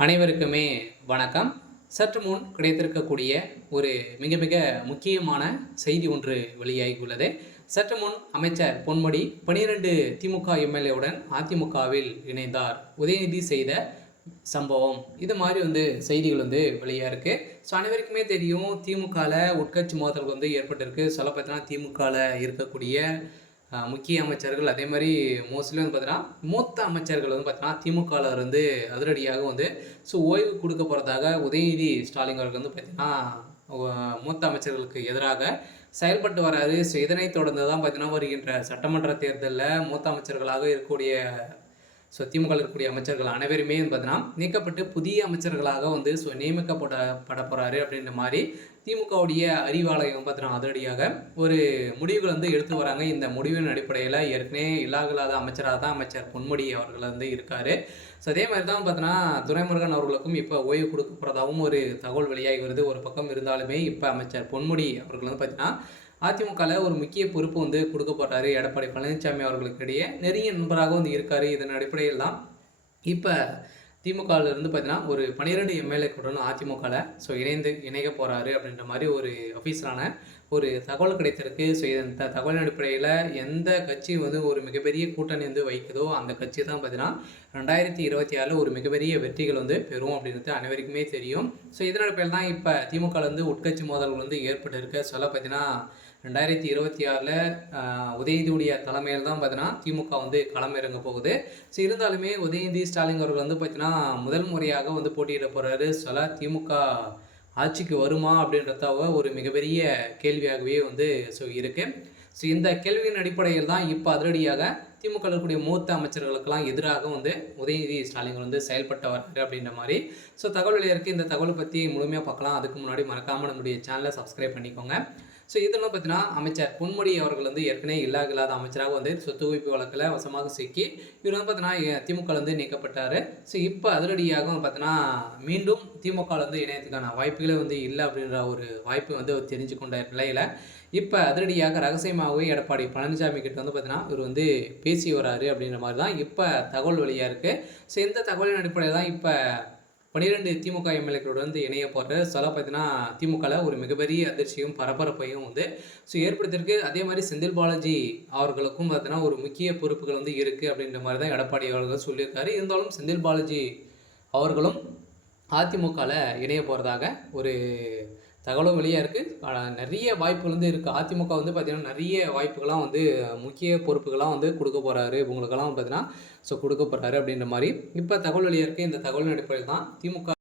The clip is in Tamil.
அனைவருக்குமே வணக்கம். சற்று முன் கிடைத்திருக்கக்கூடிய ஒரு மிக மிக முக்கியமான செய்தி ஒன்று வெளியாகியுள்ளது. சற்று முன் அமைச்சர் பொன்முடி 12 திமுக எம்எல்ஏவுடன் அதிமுகவில் இணைந்தார். உதயநிதி செய்த சம்பவம் இது மாதிரி செய்திகள் வெளியாக இருக்குது. ஸோ அனைவருக்குமே தெரியும், திமுகவில் உட்கட்சி மோதல் ஏற்பட்டிருக்கு. சொல்ல பார்த்தீங்கன்னா திமுகவில் இருக்கக்கூடிய முக்கிய அமைச்சர்கள், அதே மாதிரி மோஸ்ட்லி பார்த்தீங்கன்னா மூத்த அமைச்சர்கள் பார்த்தீங்கன்னா திமுகவில் அதிரடியாக ஓய்வு கொடுக்க போகிறதாக உதயநிதி ஸ்டாலின் அவர்கள் பார்த்தீங்கன்னா மூத்த அமைச்சர்களுக்கு எதிராக செயல்பட்டு வராரு. ஸோ இதனைத் தொடர்ந்து தான் பார்த்தீங்கன்னா வருகின்ற சட்டமன்ற தேர்தலில் மூத்த அமைச்சர்களாக இருக்கக்கூடிய திமுக இருக்கக்கூடிய அமைச்சர்கள் அனைவருமே பார்த்தீங்கன்னா நீக்கப்பட்டு புதிய அமைச்சர்களாக நியமிக்கப்பட போகிறாரு அப்படின்ற மாதிரி திமுகவுடைய அறிவாலயம் பார்த்தீங்கன்னா அதிரடியாக ஒரு முடிவுகள் எடுத்து வராங்க. இந்த முடிவின் அடிப்படையில் ஏற்கனவே இல்லாத அமைச்சராக தான் அமைச்சர் பொன்முடி அவர்கள் இருக்கார். ஸோ அதே மாதிரி தான் பார்த்தீங்கன்னா துரைமுருகன் அவர்களுக்கும் இப்போ ஓய்வு கொடுக்க போகிறதாகவும் ஒரு தகவல் வெளியாகி வருது. ஒரு பக்கம் இருந்தாலுமே இப்போ அமைச்சர் பொன்முடி அவர்கள் பார்த்தீங்கன்னா அதிமுகவில் ஒரு முக்கிய பொறுப்பு கொடுக்க போகிறாரு. எடப்பாடி பழனிசாமி அவர்களுக்கு இடையே நெருங்கிய நண்பராக இருக்கார். இதன் அடிப்படையில் தான் இப்போ திமுகவிலிருந்து பார்த்தீங்கன்னா ஒரு 12 எம்எல்ஏக்களுடன் அதிமுகவில் இணைய போகிறாரு அப்படின்ற மாதிரி ஒரு அஃபீஷியலான ஒரு தகவல் கிடைத்திருக்கு. ஸோ இந்த தகவலின் அடிப்படையில் எந்த கட்சி ஒரு மிகப்பெரிய கூட்டணி வைக்குதோ அந்த கட்சி தான் பார்த்தீங்கன்னா 2026 ஒரு மிகப்பெரிய வெற்றிகள் பெறும் அப்படின்றது அனைவருக்குமே தெரியும். ஸோ இதன் அடிப்படையில் தான் இப்போ திமுகவில் உட்கட்சி மோதல்கள் ஏற்பட்டிருக்க சொல்ல பார்த்தீங்கன்னா 2026 உதயநிதியுடைய தலைமையில் தான் பார்த்தீங்கன்னா திமுக களமிறங்க போகுது. ஸோ இருந்தாலுமே உதயநிதி ஸ்டாலின் அவர்கள் பார்த்தீங்கன்னா முதல் முறையாக போட்டியிட போகிறாரு. திமுக ஆட்சிக்கு வருமா அப்படின்றத ஒரு மிகப்பெரிய கேள்வியாகவே இருக்குது. ஸோ இந்த கேள்வியின் அடிப்படையில் தான் இப்போ அதிரடியாக திமுக இருக்கக்கூடிய மூத்த அமைச்சர்களுக்கெல்லாம் எதிராக உதயநிதி ஸ்டாலின் செயல்பட்டு வர்றாரு அப்படின்ற மாதிரி தகவல் வெளியாக இந்த தகவலை பற்றி முழுமையாக பார்க்கலாம். அதுக்கு முன்னாடி மறக்காமல் நம்முடைய சேனலை சப்ஸ்கிரைப் பண்ணிக்கோங்க. ஸோ இதெல்லாம் பார்த்தீங்கன்னா அமைச்சர் பொன்முடி அவர்கள் ஏற்கனவே இல்லாத அமைச்சராக சொத்து குவிப்பு வழக்கில் வசமாக சிக்கி இவர் பார்த்தீங்கன்னா திமுக நீக்கப்பட்டார். ஸோ இப்போ அதிரடியாக பார்த்தீங்கன்னா மீண்டும் திமுக இணையத்துக்கான வாய்ப்புகளே இல்லை அப்படின்ற ஒரு வாய்ப்பு தெரிஞ்சு கொண்ட நிலையில் இப்போ அதிரடியாக ரகசியமாகவே எடப்பாடி பழனிசாமி கிட்ட பார்த்தீங்கன்னா இவர் பேசி வராரு அப்படின்ற மாதிரி தான் இப்போ தகவல் வெளியாக இருக்குது. ஸோ இந்த தகவலின் அடிப்படையில் தான் இப்போ 12 திமுக எம்எல்ஏக்களோடு இணைய போகிற பார்த்தீங்கன்னா திமுகவில் ஒரு மிகப்பெரிய அதிர்ச்சியும் பரபரப்பையும் ஏற்படுத்தியிருக்கு. அதே மாதிரி செந்தில் பாலாஜி அவர்களுக்கும் பார்த்தீங்கன்னா ஒரு முக்கிய பொறுப்புகள் இருக்குது அப்படின்ற மாதிரி தான் எடப்பாடி அவர்கள் சொல்லியிருக்காரு. இருந்தாலும் செந்தில் பாலாஜி அவர்களும் அதிமுகவில் இணைய போகிறதாக ஒரு தகவலும் வெளியாக இருக்குது. நிறைய வாய்ப்புகள் இருக்குது. அதிமுக பார்த்திங்கன்னா நிறைய வாய்ப்புகள்லாம் முக்கிய பொறுப்புகள்லாம் கொடுக்க போகிறாரு இவங்களுக்கெல்லாம் பார்த்தீங்கன்னா கொடுக்க போகிறாரு அப்படின்ற மாதிரி இப்போ தகவல் வெளியாக இருக்குது. இந்த தகவலின் அடிப்படையில் தான் திமுக